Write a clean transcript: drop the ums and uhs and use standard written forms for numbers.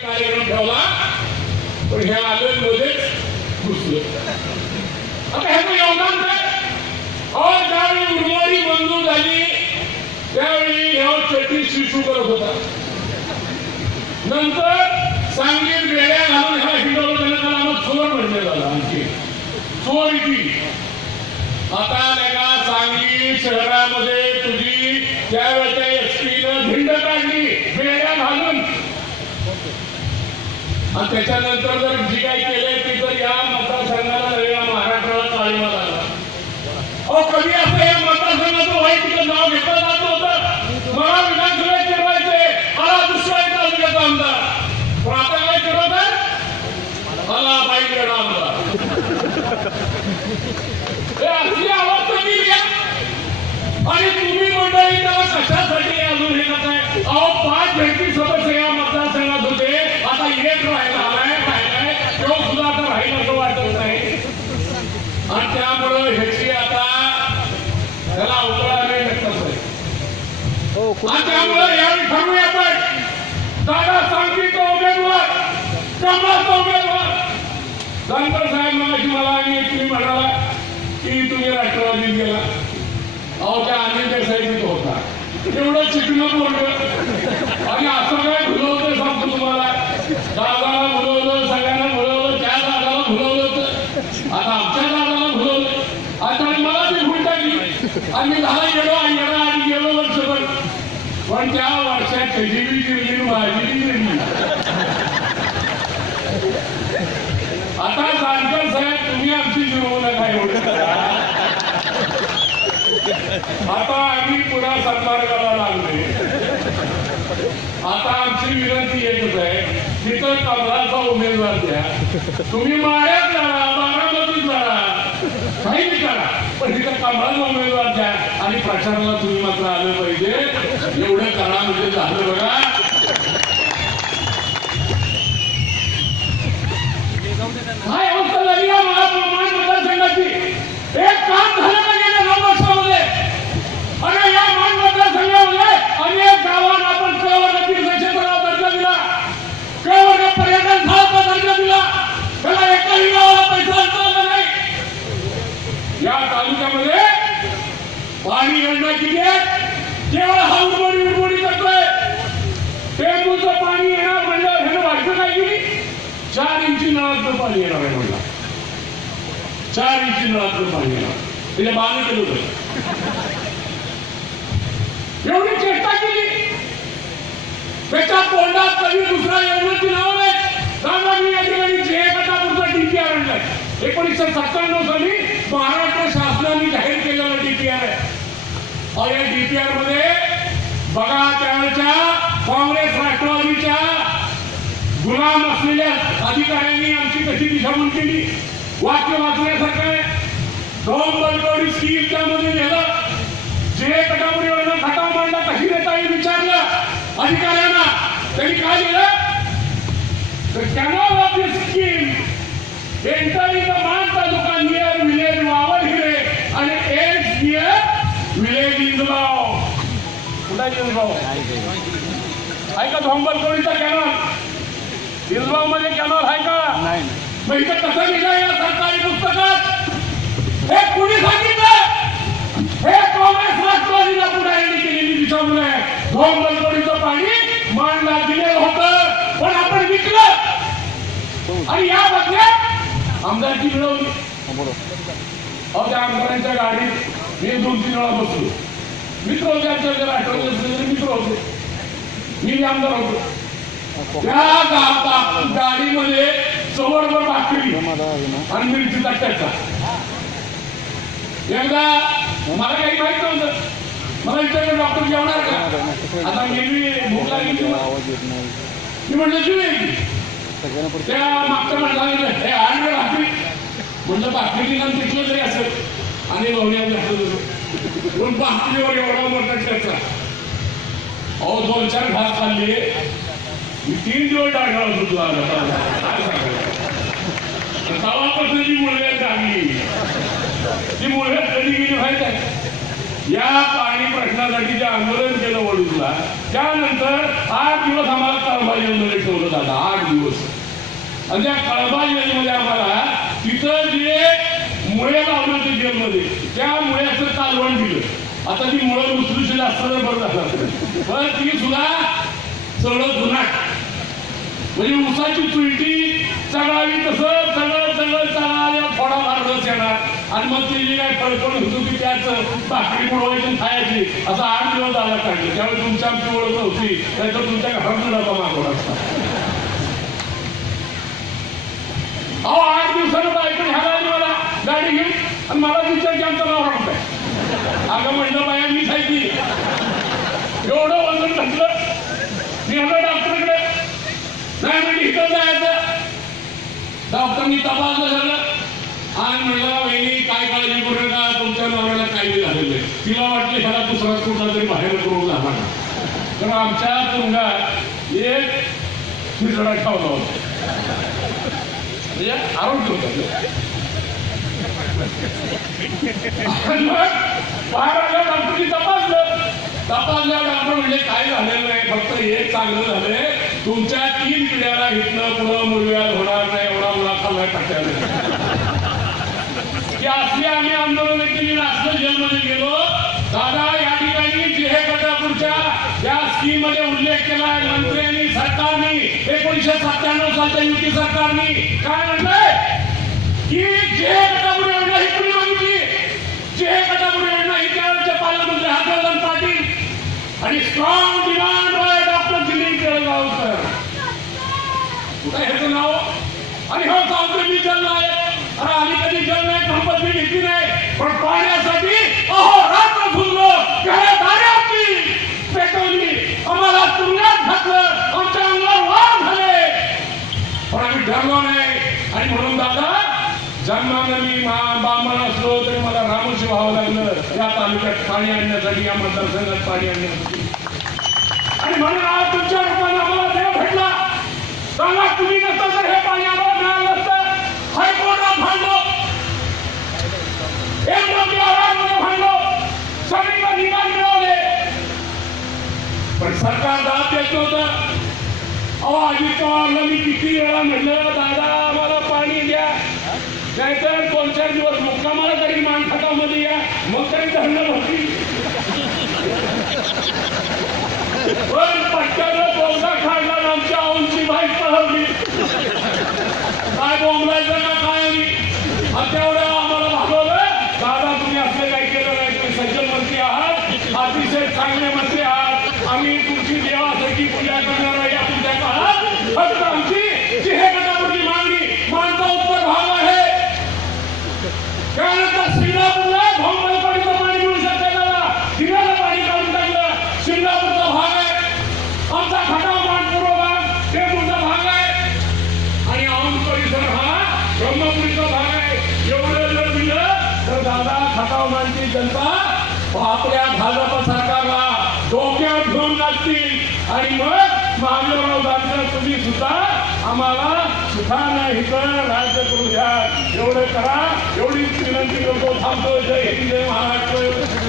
कार्यक्रम ठेवला पण ह्या आलं मध्येच घुसलं. आता ह्याचं योगदान काय? ज्यावेळी उर्मारी मंजूर झाली त्यावेळी ह्या चटी शिशू करत होता. नंतर सांगलीत वेड्या घालून ह्या हिंडवलं त्याला आम्हाला चोर म्हणलं झालं. आणखी चोर की आता नाही का सांगली शहरामध्ये तुझी त्यावेळेच्या एसपीनं धिंड काढली वेड्या घालून. आणि त्याच्यानंतर जर जी काही केलंय ते तर या मतदारसंघाला या महाराष्ट्राला काळीमा लागला. कधी असं या मतदारसंघाचं वाईट नाव घेतलं जात होतं. मला विधानसभेत फिरवायचे मला दुष्काळी तालुक्याचा आमदार पण आता काय फिरवत आहे मला बाई आमदार. अशी अवस्था केली आणि तुम्ही मंडळी त्याला कशासाठी अजून हे करताय? 5 व्यक्ती सदस्य या मतदारसंघात होते. आता एक राहिला राहिलाय तो सुद्धा आता राहील असं वाटत नाही. आणि त्यामुळं ह्याची आता त्याला अवतळाने नक्कीच आहे. आणि त्यामुळं यावेळी ठरवूया आपण दादा सांगलीचा उमेदवार कमळाचा उमेदवार जानकर साहेब मला आणि तुम्ही म्हणाला की तुम्ही राष्ट्रवादीत गेला. त्या अनिल साहेब होता एवढं चिकनं बोललं आणि असं काय भुलवतं सांगतो तुम्हाला. दादाला भुलवलं सगळ्यांना भुलवलं त्या दादाला भुलवलं होतं आता आमच्या दादाला भुलवलं आता मला ती भूल टाकली आणि झाला गेलो आणि गेलो वर्षभर. पण त्या वर्षात खजिबी गिरली माझी गिरली. आता जानकर साहेब तुम्ही आमची जिरवू नका एवढं. आता आम्ही पुन्हा सन्मार्गाला लागले. आता आमची विनंती एकच आहे तिथं कमळाचा उमेदवार द्या. तुम्ही माड्यात लढा बारामतीत लढा काही करा पण तिथं कमळाचा उमेदवार द्या आणि प्रचाराला तुम्ही मात्र आलं पाहिजे. एवढं करा म्हणजे झालं बघा. काय अवस्था झाली या मतदारसंघाची. एक काम झालं का गेल्या 9 वर्षामध्ये आणि या मतदारसंघामध्ये अनेक गावांना आपण कळवण तीर्थक्षेत्राला दर्जा दिला कळवण पर्यटन स्थळाचा दर्जा दिला. त्याला एकाही गावाला पैसा आणता नाही. या तालुक्यामध्ये पाणी गणना किती आहे केवळ हा उडबोडी करतोय. टेंबूचं पाणी येणार म्हणजे हे वाटतं काय की 4 इंची नळाचं पाणी येणार आहे म्हणला. 4 इंची नळाचं पाणी येणार तिने बांध केलं होतं. एवढी चेष्टा केली त्याच्या तोंडात कधी दुसरा योजनेची नाव नाही. सांगा मी या ठिकाणी जे गटापुरचा डीपीआर आणलाय 1997 साली महाराष्ट्र शासनाने जाहीर केलेला डीपीआर आहे. या डीपीआर मध्ये बघा त्यावेळच्या काँग्रेस राष्ट्रवादीच्या गुलाम असलेल्या अधिकाऱ्यांनी आमची कशी दिशाभूल केली. वाक्य वाचण्यासारखं आहे. 2 बलकवडी स्कीम त्यामध्ये नेलं. जे गटापुरीवर खटाव मांडला कशी देता येईल विचारलं अधिकाऱ्यांना. त्यांनी काय दिलं तर canal of the scheme enter in the मान तालुका नियर विलेज वावर हिरे आणि एज नियर विलेज इंदगाव. कुठे इंदगाव आहे का? धोंबलकोळीचा कॅनॉल इंदगाव मध्ये कॅनॉल आहे का? नाही. मग इथं कसं लिहिलं या सरकारी पुस्तकात? हे कुणी सांगितलं? हे काँग्रेस राष्ट्रवादीला पुढाऱ्यांनी केलेली दिशाभूल आहे. धोंबलकोळीचं पाणी मानला दिलेलं होतं पण आपण विकलं आणि या बदल्यात आमदारकी मिळवली. त्या आमदारांच्या गाडीत मी 2-3 वेळा बसलो. मित्र होते आमच्या राष्ट्रवादी मित्र होते. मी आमदार होतो. त्या गाडीमध्ये चवडभर भाकरी आणि मिरचीचा टक्का. एकदा मला काही माहित नव्हतं. मला विचारलं डॉक्टर जेवणार का? आता नेहमी भूक लागली मी म्हटलं जेवेल. त्या मागच्या म्हटलं हे आणलं भाकरी म्हटलं भाकरी निघाल तिथलं तरी असेल आणि लोण्यात घातलं भाकरीवर एवढा मोठा टक्का. 2-4 घास खाल्ले. मी 3 दिवस टाळला होतो. तवापासून जी मुळव्यात लागली ती मुळव्यात कधी गेली माहित आहे? या पाणी प्रश्नासाठी जे आंदोलन केलं वडूजला त्यानंतर 8 दिवस आम्हाला कारभारी ठेवलं जातं. दिवस आणि त्या कळबा जेलमध्ये आम्हाला तिथं जे मुळे लावलं ते जेलमध्ये त्या मुळ्याचं कालवण दिलं. आता ती मुळं लुसलुशीत असताना बरं झालं पण ती सुद्धा सगळं जुनाट म्हणजे उसाची चुलटी चढावी तसं सगळं सगळं चढा थोडा मारच येणार आणि मग ती जी काय फळफळ होती त्याच भाकरी बुडवायची खायची असं 8 दिवस झाला काढलं. त्यावेळी तुमच्या आमची ओळख नव्हती त्याच्यात तुमच्या घरात डबा मागवला असता. अहो 8 दिवसानं बायको ह्याला मला गाडी घेऊन आणि मला विचार की आमचा नाव राहतोय. अगं म्हणलं बाया मी खायची एवढं वजन घातलं मी आलो डॉक्टरकडे नाही म्हणजे इथं जायचं. डॉक्टरनी तपासलं झालं आणि म्हणलं वहिनी काय काळजी करू नका तुमच्या नवऱ्याला काही झालेलं आहे. तिला वाटलं ह्याला दुसराच कुठला तरी बाहेर करून जाणार तर आमच्या तुरुंगात एक पिंजरा ठेवला होता म्हणजे आरोग्य होतं. बाहेर आल्या डॉक्टरनी तपासल्या डॉक्टर म्हणजे काय झालेलं नाही फक्त एक चांगलं झालंय तुमच्या 3 पिढ्याला इथनं पुढं मुलव्याल होणार नाही एवढा मुला खाल्ला टाकल्या की असली आम्ही आंदोलन केली असलं जेलमध्ये गेलो. दादा या ठिकाणी जिहे गटापूरच्या या स्कीम मध्ये उल्लेख केला आहे मंत्र्यांनी सरकारने 1997 सालच्या युती सरकारने काय म्हटलंय की जिहे गटापूर योजना ही कुणी मागितली. जिहे गटापूर योजना ही त्यावेळेचे पालकमंत्री हर्षवर्धन पाटील आणि strong demand by doctor Dilip Kelgaonkar कुठे ह्याचं नाव आणि हो सांगतो मी जल नाही अरे आम्ही कधी जल नाही संपत्ती घेतली नाही पण पाण्यासाठी अहो रात्र फुललो दाराची पेटवली आम्हाला तुरुंगात घातलं आमच्या अंगावर वार झाले पण आम्ही डरलो नाही. आणि म्हणून दादा जन्मानं मी बामण असलो तरी मला रामोशी व्हावं लागलं या तालुक्यात पाणी आणण्यासाठी या मतदारसंघात पाणी आणण्यासाठी. आणि म्हणून आज तुमच्या रूपाने आम्हाला देव भेटला. सांगा तुम्ही नसतं तर हे पाणी आम्हाला मिळालं नसतं. हायकोर्टात भांडलो मध्ये भांडलो सगळीकडे निकाल मिळवले पण सरकार दाब देत नव्हतं. अहो अजित पवारला मी किती वेळा म्हटलं दादा आम्हाला पाणी द्या नाहीतर 2-4 दिवस मुक्कामाला तरी मानखटामध्ये या मग तरी धरणं भरती. पण पट्ट्यानं बोगदा काढला आमच्या औंची बाईक पळवली काय बोंबलायचं का काय आणि तेवढं आम्हाला भागवलं. दादा तुम्ही असले काही केलं नाही तुम्ही सज्जन मंत्री आहात अतिशय चांगले मंत्री आहात आम्ही तुमची देवासाठी पूजा करणार आहे. या तुमच्या काळात फक्त आमची जिहे गटापूरची मागणी मानचा उत्तर भाग आहे. त्यानंतर सिंगापूरला भोंगलपाडीचं पाणी मिळू शकते का दिव्याला पाणी काढून टाकलं सिंगापूरचा भाग आहे. आमचा खटाव मानपूर्व भाग ते तुमचा भाग आहे आणि औंध परिसर हा ब्रह्मपुरीचा भाग आहे. एवढं जर दिलं तर दादा खटाव मानची जनता आपल्या भाजप सरकारला डोक्यात घेऊन लागतील आणि मग महादेवराव जानकर तुम्ही सुद्धा आम्हाला सुखानं इथं राज्य करू द्या एवढं करा एवढीच विनंती करतो. थांबतो. जय हिंद जय महाराष्ट्र.